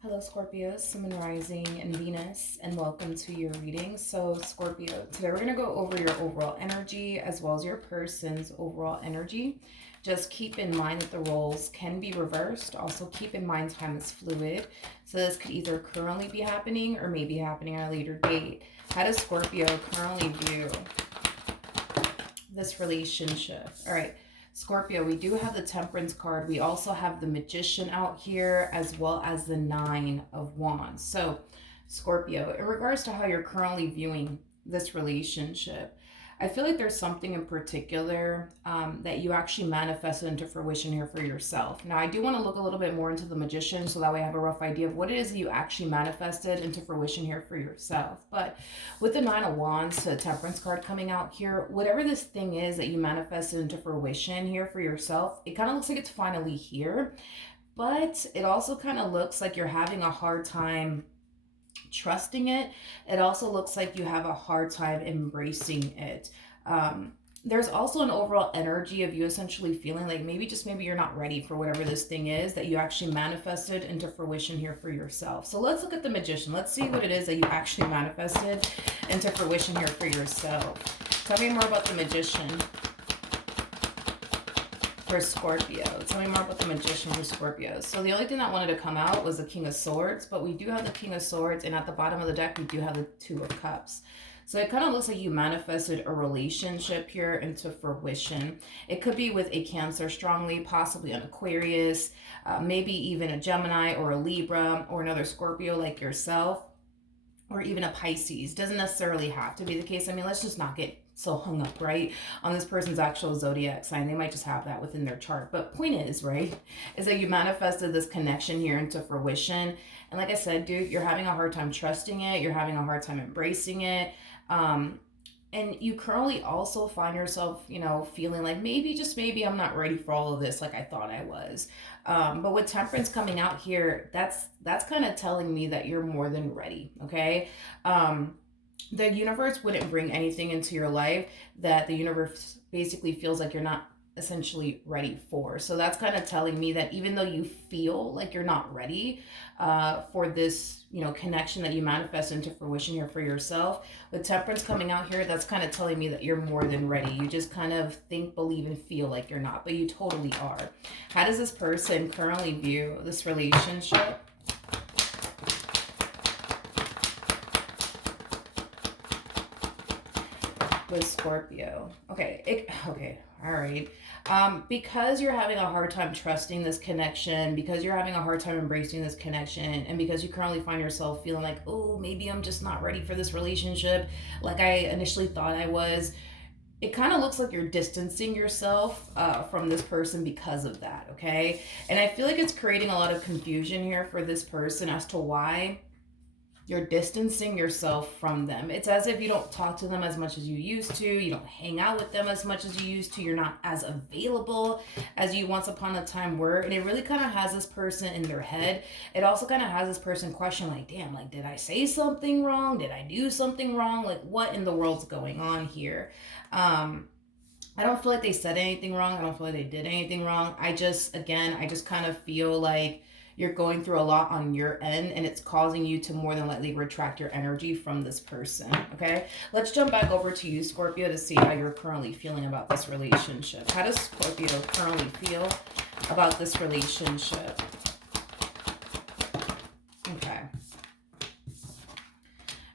Hello, Scorpios, Sun, Rising, and Venus, and welcome to your reading. So, Scorpio, today we're going to go over your overall energy as well as your person's overall energy. Just keep in mind that the roles can be reversed. Also, keep in mind time is fluid. So, this could either currently be happening or maybe happening at a later date. How does Scorpio currently view this relationship? All right. Scorpio, we do have the Temperance card. We also have the Magician out here as well as the Nine of Wands. So, Scorpio, in regards to how you're currently viewing this relationship, I feel like there's something in particular that you actually manifested into fruition here for yourself. Now, I do want to look a little bit more into the Magician so that way I have a rough idea of what it is that you actually manifested into fruition here for yourself. But with the Nine of Wands to the Temperance card coming out here, whatever this thing is that you manifested into fruition here for yourself, it kind of looks like it's finally here. But it also kind of looks like you're having a hard time trusting it. It also looks like you have a hard time embracing it. There's also an overall energy of you essentially feeling like maybe you're not ready for whatever this thing is that you actually manifested into fruition here for yourself. So let's look at the Magician. Let's see what it is that you actually manifested into fruition here for yourself. Tell me more about the Magician for Scorpio. Tell me more about the Magician for Scorpio. So the only thing that wanted to come out was the King of Swords, but we do have the King of Swords, and at the bottom of the deck, we do have the Two of Cups. So it kind of looks like you manifested a relationship here into fruition. It could be with a Cancer strongly, possibly an Aquarius, maybe even a Gemini or a Libra or another Scorpio like yourself, or even a Pisces. Doesn't necessarily have to be the case. I mean, let's just not get so hung up, right, on this person's actual zodiac sign. They might just have that within their chart. But point is, right, is that you manifested this connection here into fruition. And like I said, dude, you're having a hard time trusting it. You're having a hard time embracing it. And you currently also find yourself, feeling like maybe, just maybe, I'm not ready for all of this like I thought I was. But with Temperance coming out here, that's kind of telling me that you're more than ready, okay? The universe wouldn't bring anything into your life that the universe basically feels like you're not essentially ready for. So that's kind of telling me that even though you feel like you're not ready for this, connection that you manifest into fruition here for yourself, with Temperance coming out here, that's kind of telling me that you're more than ready. You just kind of think, believe, and feel like you're not, but you totally are. How does this person currently view this relationship with Scorpio? Okay, all right. Because you're having a hard time trusting this connection, because you're having a hard time embracing this connection, and because you currently find yourself feeling like, oh, maybe I'm just not ready for this relationship like I initially thought I was, it kind of looks like you're distancing yourself from this person because of that, okay? And I feel like it's creating a lot of confusion here for this person as to why you're distancing yourself from them. It's as if you don't talk to them as much as you used to. You don't hang out with them as much as you used to. You're not as available as you once upon a time were. And it really kind of has this person in their head. It also kind of has this person question like, damn, like, did I say something wrong? Did I do something wrong? Like, what in the world's going on here? I don't feel like they said anything wrong. I don't feel like they did anything wrong. I just kind of feel like you're going through a lot on your end, and it's causing you to more than likely retract your energy from this person, okay? Let's jump back over to you, Scorpio, to see how you're currently feeling about this relationship. How does Scorpio currently feel about this relationship? Okay.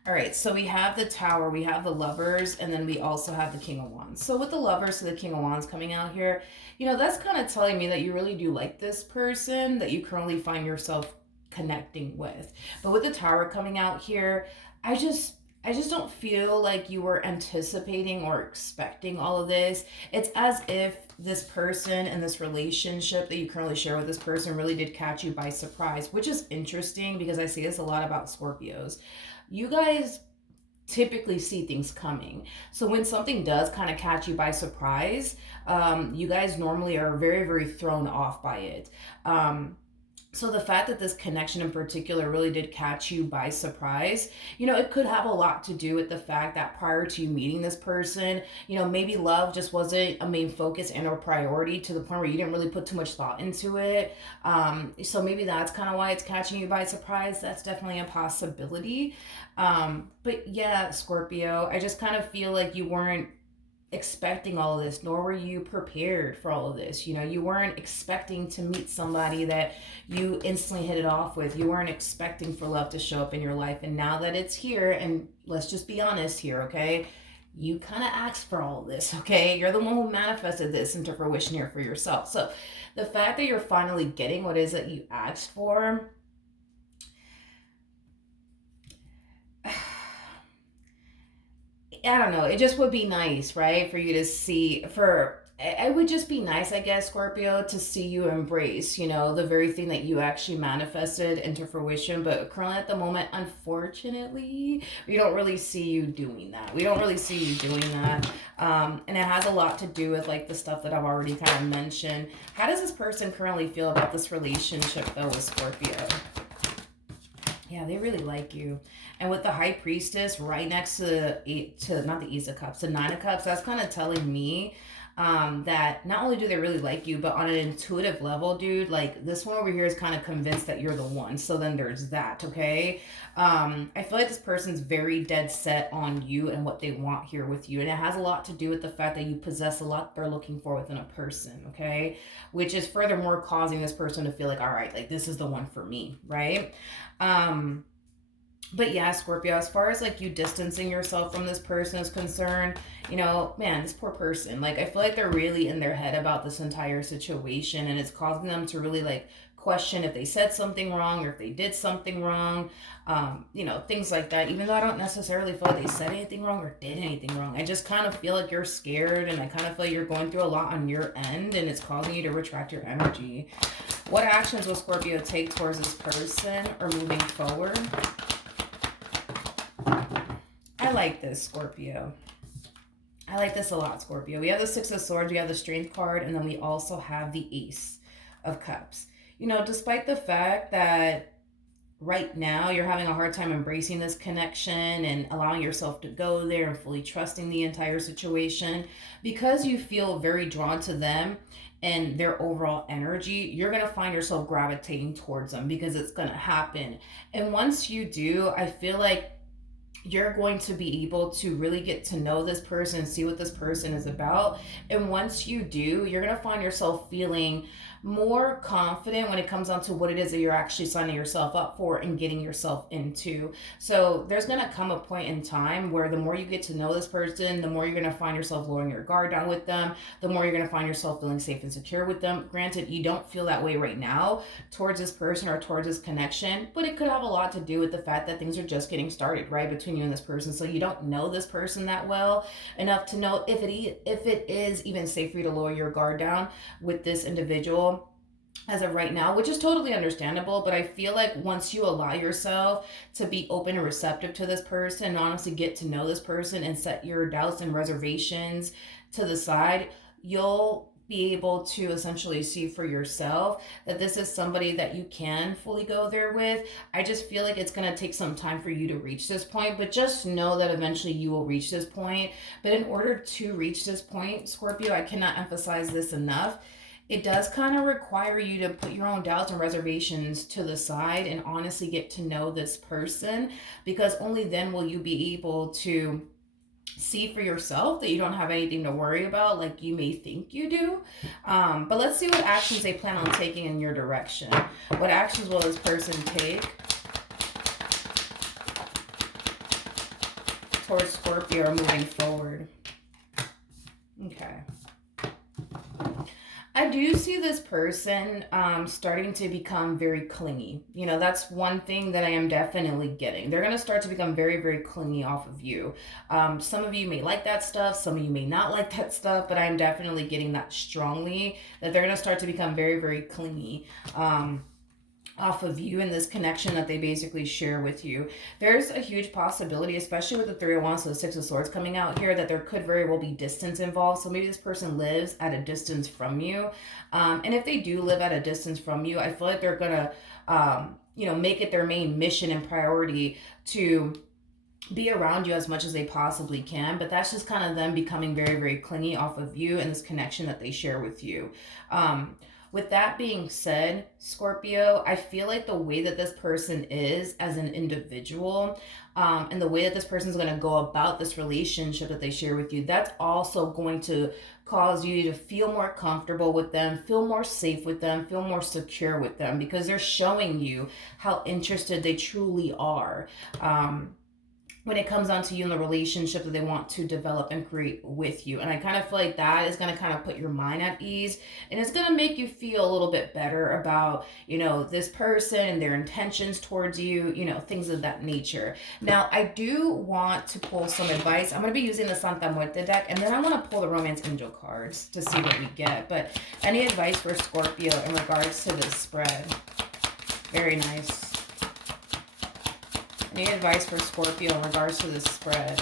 All right, so we have the Tower, we have the Lovers, and then we also have the King of Wands. So with the Lovers to the King of Wands coming out here, that's kind of telling me that you really do like this person that you currently find yourself connecting with. But with the Tower coming out here, I just don't feel like you were anticipating or expecting all of this. It's as if this person and this relationship that you currently share with this person really did catch you by surprise, which is interesting because I see this a lot about Scorpios. You guys typically see things coming. So when something does kind of catch you by surprise, you guys normally are very, very thrown off by it. So the fact that this connection in particular really did catch you by surprise, it could have a lot to do with the fact that prior to you meeting this person, maybe love just wasn't a main focus and or priority to the point where you didn't really put too much thought into it. So maybe that's kind of why it's catching you by surprise. That's definitely a possibility. But yeah, Scorpio, I just kind of feel like you weren't expecting all of this, nor were you prepared for all of this. You weren't expecting to meet somebody that you instantly hit it off with. You weren't expecting for love to show up in your life. And now that it's here, and let's just be honest here, okay? You kind of asked for all of this, okay? You're the one who manifested this into fruition here for yourself. So the fact that you're finally getting what it is that you asked for, I don't know. It just would be nice, right? For you to see, it would just be nice, I guess, Scorpio, to see you embrace, the very thing that you actually manifested into fruition. But currently at the moment, unfortunately, we don't really see you doing that. We don't really see you doing that. And it has a lot to do with like the stuff that I've already kind of mentioned. How does this person currently feel about this relationship though with Scorpio? Yeah, they really like you. And with the High Priestess right next to not the Ace of Cups, the Nine of Cups, that's kind of telling me that not only do they really like you, but on an intuitive level, dude, like this one over here is kind of convinced that you're the one. So then there's that, okay? I feel like this person's very dead set on you and what they want here with you. And it has a lot to do with the fact that you possess a lot they're looking for within a person, okay? Which is furthermore causing this person to feel like, all right, like this is the one for me, right? But yeah, Scorpio, as far as like you distancing yourself from this person is concerned, man, this poor person, like I feel like they're really in their head about this entire situation, and it's causing them to really like question if they said something wrong or if they did something wrong, things like that. Even though I don't necessarily feel like they said anything wrong or did anything wrong, I just kind of feel like you're scared, and I kind of feel like you're going through a lot on your end, and it's causing you to retract your energy. What actions will Scorpio take towards this person or moving forward? I like this, Scorpio. I like this a lot, Scorpio. We have the Six of Swords, we have the Strength card, and then we also have the Ace of Cups. Despite the fact that right now you're having a hard time embracing this connection and allowing yourself to go there and fully trusting the entire situation, because you feel very drawn to them and their overall energy, you're going to find yourself gravitating towards them because it's going to happen. And once you do, I feel like you're going to be able to really get to know this person, see what this person is about. And once you do, you're going to find yourself feeling more confident when it comes down to what it is that you're actually signing yourself up for and getting yourself into. So there's going to come a point in time where the more you get to know this person, the more you're going to find yourself lowering your guard down with them, the more you're going to find yourself feeling safe and secure with them. Granted, you don't feel that way right now towards this person or towards this connection, but it could have a lot to do with the fact that things are just getting started, right, between you and this person. So you don't know this person that well enough to know if it is even safe for you to lower your guard down with this individual as of right now, which is totally understandable. But I feel like once you allow yourself to be open and receptive to this person and honestly get to know this person and set your doubts and reservations to the side, you'll be able to essentially see for yourself that this is somebody that you can fully go there with. I just feel like it's going to take some time for you to reach this point, but just know that eventually you will reach this point. But in order to reach this point, Scorpio, I cannot emphasize this enough. It does kind of require you to put your own doubts and reservations to the side and honestly get to know this person, because only then will you be able to see for yourself that you don't have anything to worry about like you may think you do. But let's see what actions they plan on taking in your direction. What actions will this person take towards Scorpio moving forward? Okay. I do see this person starting to become very clingy. That's one thing that I am definitely getting. They're going to start to become very, very clingy off of you. Some of you may like that stuff. Some of you may not like that stuff, but I'm definitely getting that strongly, that they're going to start to become very, very clingy. off of you and this connection that they basically share with you. There's a huge possibility, especially with the Three of Wands, so the Six of Swords coming out here, that there could very well be distance involved. So maybe this person lives at a distance from you. And if they do live at a distance from you, I feel like they're going to, make it their main mission and priority to be around you as much as they possibly can, but that's just kind of them becoming very, very clingy off of you and this connection that they share with you. With that being said, Scorpio, I feel like the way that this person is as an individual, and the way that this person is going to go about this relationship that they share with you, that's also going to cause you to feel more comfortable with them, feel more safe with them, feel more secure with them, because they're showing you how interested they truly are. When it comes down to you and the relationship that they want to develop and create with you. And I kind of feel like that is going to kind of put your mind at ease, and it's going to make you feel a little bit better about, this person and their intentions towards you, things of that nature. Now, I do want to pull some advice. I'm going to be using the Santa Muerte deck, and then I want to pull the Romance Angel cards to see what we get. But any advice for Scorpio in regards to this spread? Very nice. Any advice for Scorpio in regards to this spread?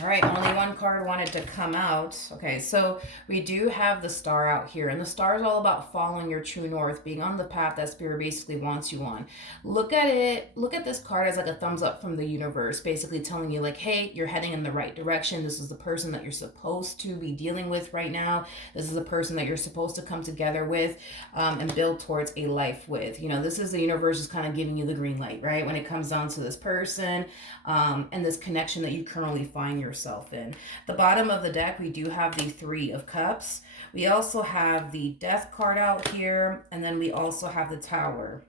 All right, only one card wanted to come out. Okay, so we do have the Star out here, and the Star is all about following your true north, being on the path that Spirit basically wants you on. Look at this card as like a thumbs up from the universe, basically telling you like, hey, you're heading in the right direction. This is the person that you're supposed to be dealing with right now. This is the person that you're supposed to come together with and build towards a life with. This is the universe is kind of giving you the green light, right? When it comes down to this person and this connection that you currently find yourself in. The bottom of the deck, we do have the Three of Cups. We also have the Death card out here, and then we also have the Tower.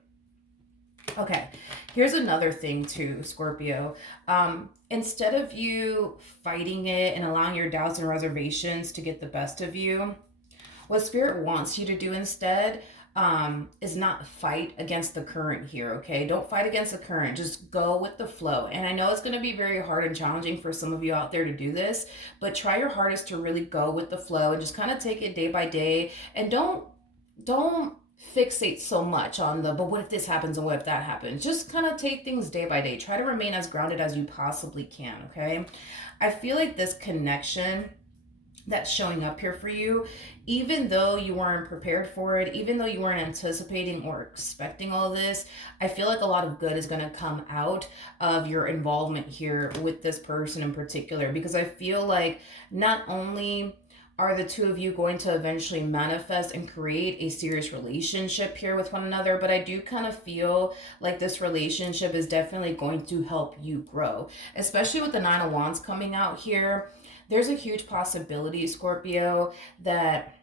Okay, here's another thing too, Scorpio. Instead of you fighting it and allowing your doubts and reservations to get the best of you, what Spirit wants you to do instead is not fight against the current here, okay? Don't fight against the current. Just go with the flow. And I know it's going to be very hard and challenging for some of you out there to do this, but try your hardest to really go with the flow and just kind of take it day by day. And don't fixate so much on but what if this happens and what if that happens? Just kind of take things day by day. Try to remain as grounded as you possibly can, okay? I feel like this connection that's showing up here for you, even though you weren't prepared for it, even though you weren't anticipating or expecting all this, I feel like a lot of good is going to come out of your involvement here with this person in particular, because I feel like not only are the two of you going to eventually manifest and create a serious relationship here with one another, but I do kind of feel like this relationship is definitely going to help you grow, especially with the Nine of Wands coming out here. There's a huge possibility, Scorpio, that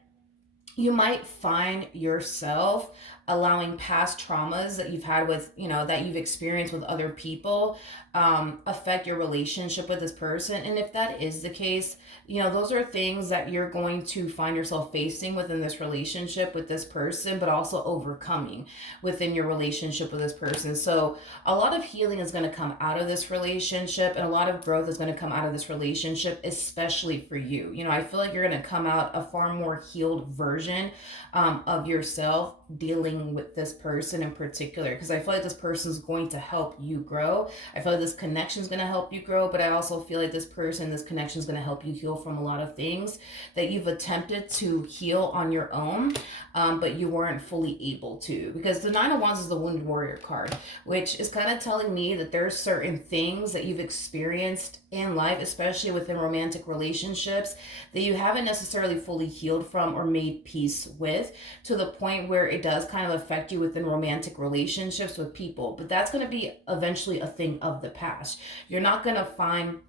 you might find yourself allowing past traumas that you've had with, that you've experienced with other people affect your relationship with this person. And if that is the case, those are things that you're going to find yourself facing within this relationship with this person, but also overcoming within your relationship with this person. So a lot of healing is going to come out of this relationship, and a lot of growth is going to come out of this relationship, especially for you. I feel like you're going to come out a far more healed version of yourself dealing with this person in particular, because I feel like this person is going to help you grow. I feel like this connection is going to help you grow, but I also feel like this connection is going to help you heal from a lot of things that you've attempted to heal on your own, but you weren't fully able to, because the Nine of Wands is the Wounded Warrior card, which is kind of telling me that there's certain things that you've experienced in life, especially within romantic relationships, that you haven't necessarily fully healed from or made peace with, to the point where it does kind of affect you within romantic relationships with people. But that's going to be eventually a thing of the past. You're not going to find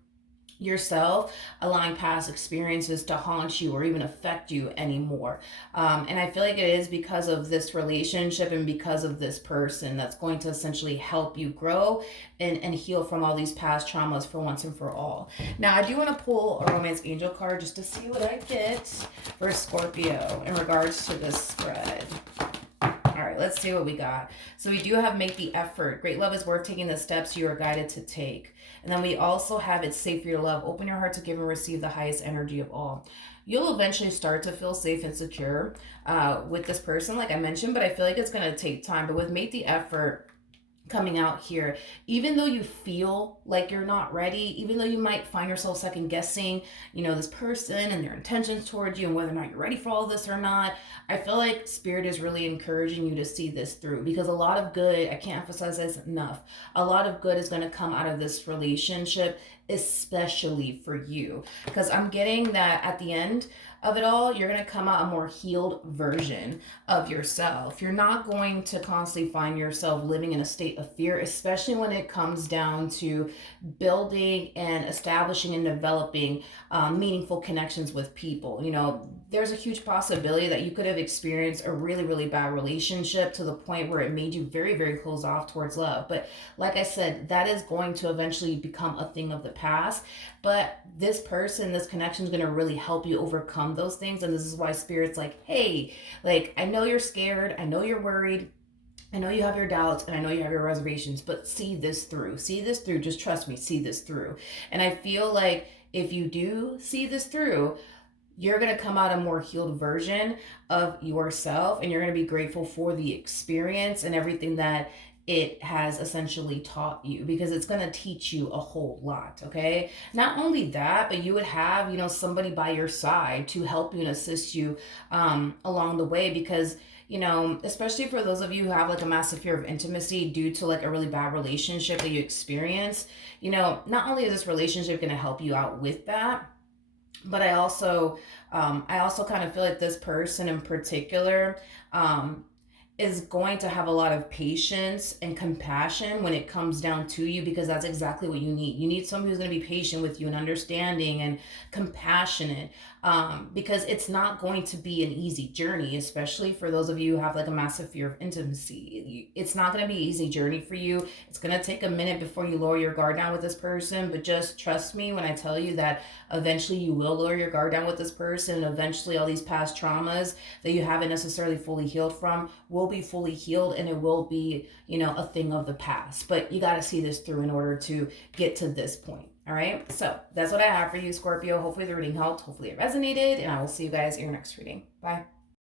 yourself allowing past experiences to haunt you or even affect you anymore. And I feel like it is because of this relationship and because of this person that's going to essentially help you grow and heal from all these past traumas for once and for all. Now, I do want to pull a Romance Angel card just to see what I get for Scorpio in regards to this spread. All right, let's see what we got. So we do have make the effort. Great love is worth taking the steps you are guided to take. And then we also have it's safe for your love. Open your heart to give and receive the highest energy of all. You'll eventually start to feel safe and secure with this person, like I mentioned, but I feel like it's going to take time. But with make the effort, coming out here, even though you feel like you're not ready, even though you might find yourself second guessing, this person and their intentions towards you and whether or not you're ready for all of this or not, I feel like spirit is really encouraging you to see this through, because a lot of good, I can't emphasize this enough, a lot of good is going to come out of this relationship, especially for you, because I'm getting that at the end of it all, you're going to come out a more healed version of yourself. You're not going to constantly find yourself living in a state of fear, especially when it comes down to building and establishing and developing meaningful connections with people. There's a huge possibility that you could have experienced a really, really bad relationship to the point where it made you very, very closed off towards love. But like I said, that is going to eventually become a thing of the past. But this person, this connection is going to really help you overcome those things. And this is why Spirit's like, hey, like, I know you're scared. I know you're worried. I know you have your doubts and I know you have your reservations, but see this through. See this through. Just trust me. See this through. And I feel like if you do see this through, you're going to come out a more healed version of yourself, and you're going to be grateful for the experience and everything that it has essentially taught you, because it's going to teach you a whole lot. Okay, not only that, but you would have somebody by your side to help you and assist you along the way, because especially for those of you who have like a massive fear of intimacy due to like a really bad relationship that you experience, not only is this relationship going to help you out with that, but I also kind of feel like this person in particular is going to have a lot of patience and compassion when it comes down to you, because that's exactly what you need. You need someone who's going to be patient with you and understanding and compassionate, because it's not going to be an easy journey, especially for those of you who have like a massive fear of intimacy. It's not going to be an easy journey for you. It's going to take a minute before you lower your guard down with this person, but just trust me when I tell you that eventually you will lower your guard down with this person, and eventually all these past traumas that you haven't necessarily fully healed from will be fully healed, and it will be a thing of the past. But you got to see this through in order to get to this point. All right, so that's what I have for you, Scorpio. Hopefully the reading helped, hopefully it resonated, and I will see you guys in your next reading. Bye.